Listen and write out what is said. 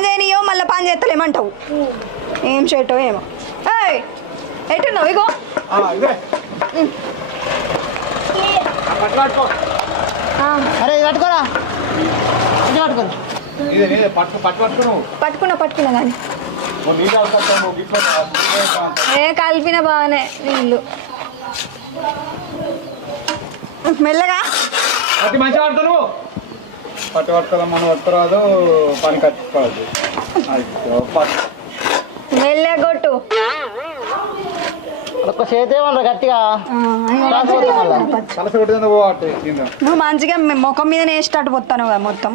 పని చేయనియో మళ్ళీ పని చేస్తలేమంటావు ఏం షర్టో ఏమో ఎట్టున్నావు ఇగో అరే ఇది పట్టుకోరా పట్టుకున్నా కానీ కలిపిన బాగానే నీళ్ళు మెల్లగా మంచిగా పడతాను పట్టుకోదా మనం పట్టుకురాదు పని కట్టుకోవద్దు మెల్లగొట్టు ఒక్క చేతి ఏమన్నా గట్టిగా నువ్వు మంచిగా ముఖం మీద వేసేటట్టు పోతాను కదా మొత్తం